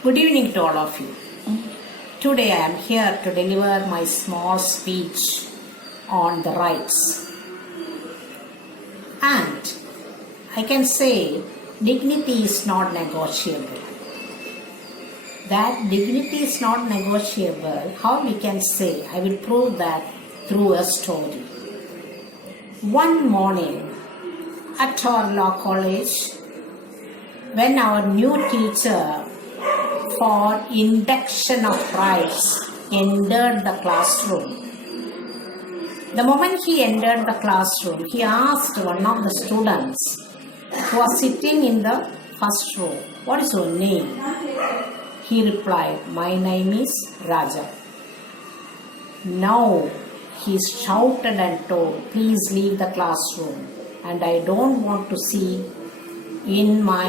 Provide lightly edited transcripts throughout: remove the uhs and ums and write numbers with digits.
Good evening to all of you. Today I am here to deliver my small speech on the rights. And I can say dignity is not negotiable. That dignity is not negotiable, how we can say? I will prove that through a story. One morning at our law college, when our new teacher for induction of rights entered the classroom, the moment he entered the classroom, he asked one of the students who was sitting in the first row, "What is your name?" He replied, "My name is Raja." Now he shouted and told, "Please leave the classroom and I don't want to see in my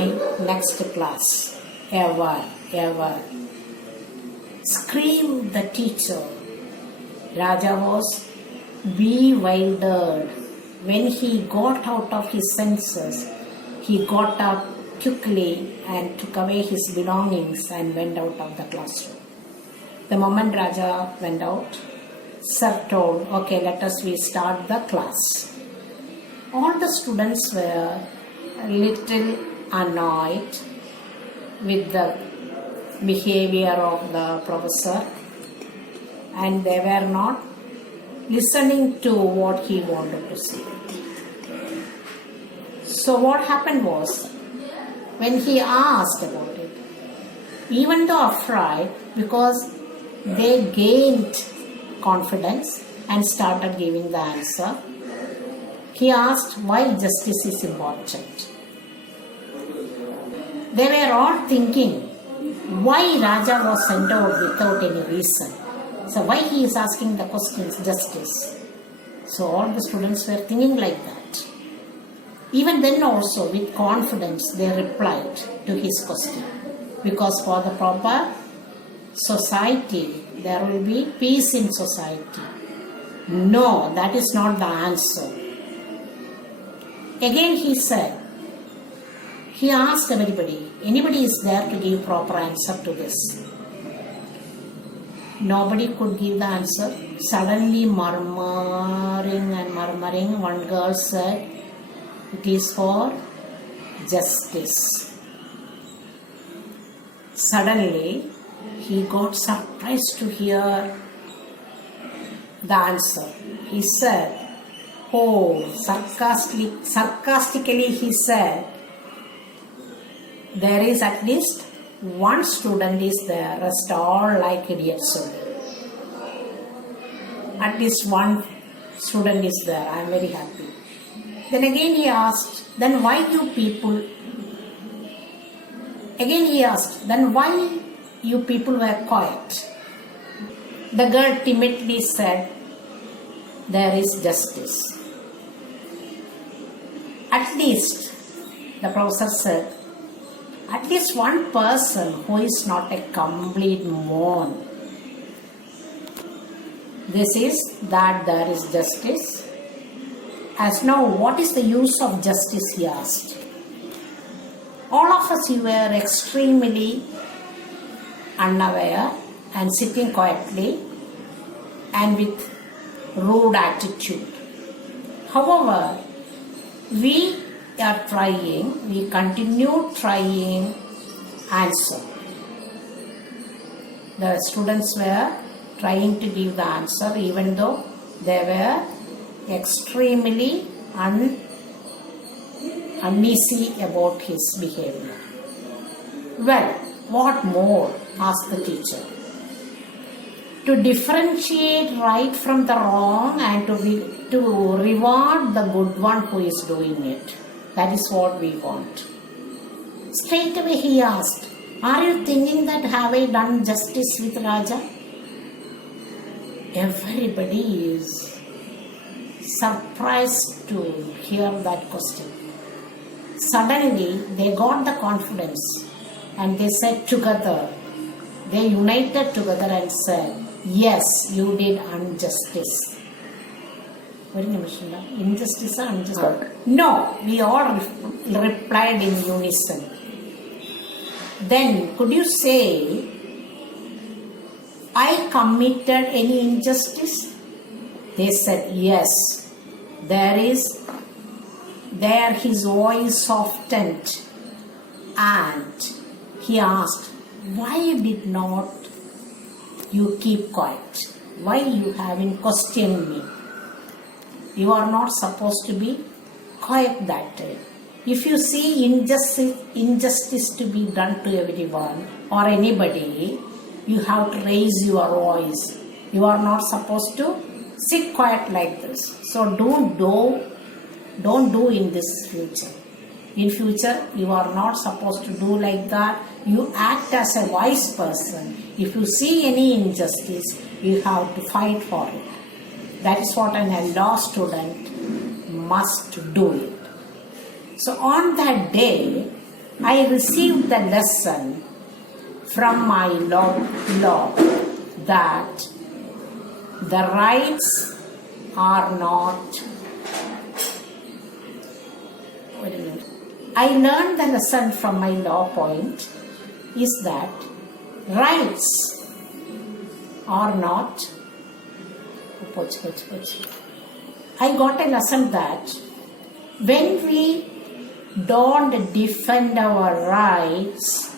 next class ever. Screamed the teacher. Raja was bewildered. When he got out of his senses, he got up quickly and took away his belongings and went out of the classroom. The moment Raja went out, Sir told, "Okay, let us start the class." All the students were a little annoyed with the behavior of the professor and they were not listening to what he wanted to say. So what happened was, when he asked about it, even though afraid, because they gained confidence and started giving the answer, he asked why justice is important. They were all thinking why Raja was sent out without any reason. So why he is asking the questions, justice. So all the students were thinking like that. Even then also with confidence they replied to his question. Because for the proper society there will be peace in society. No, that is not the answer. Again he asked everybody, anybody is there to give proper answer to this? Nobody could give the answer. Suddenly murmuring, one girl said, "It is for justice." Suddenly he got surprised to hear the answer. He said, sarcastically he said, "There is at least one student is there, rest all like idiots only." At least one student is there, I am very happy. Then again he asked, then why you people were quiet? The girl timidly said, "There is justice." At least, the professor said, at least one person who is not a complete moron. This is that there is justice. As now, what is the use of justice, he asked. All of us were extremely unaware and sitting quietly and with rude attitude. However, we continue trying answer. The students were trying to give the answer even though they were extremely uneasy about his behavior. "Well, what more?" asked the teacher. "To differentiate right from the wrong and to reward the good one who is doing it. That is what we want." Straight away he asked, "Are you thinking that have I done justice with Raja?" Everybody is surprised to hear that question. Suddenly they got the confidence and they said together, they united together and said, "Yes, you did injustice." Injustice or injustice? No, we all replied in unison. Then could you say, I committed any injustice? They said, yes. There his voice softened, and he asked, why did not you keep quiet? Why you haven't questioned me? You are not supposed to be quiet that time. If you see injustice to be done to everyone or anybody, you have to raise your voice. You are not supposed to sit quiet like this. So don't do in this future. In future, you are not supposed to do like that. You act as a wise person. If you see any injustice, you have to fight for it. That is what a law student must do it. So on that day, I received the lesson from my law that the rights are not. I learned the lesson from my law point is that rights are not. I got a lesson that when we don't defend our rights,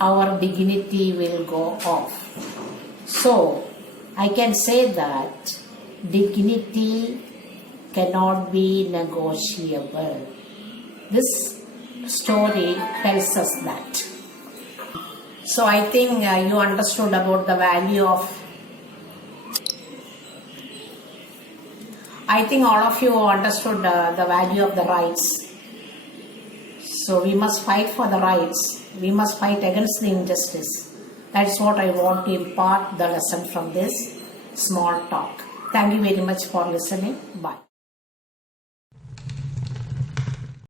our dignity will go off. So I can say that dignity cannot be negotiable. This story tells us that. So I think you understood about the value of. I think all of you understood the value of the rights. So we must fight for the rights. We must fight against the injustice. That's what I want to impart the lesson from this small talk. Thank you very much for listening. Bye.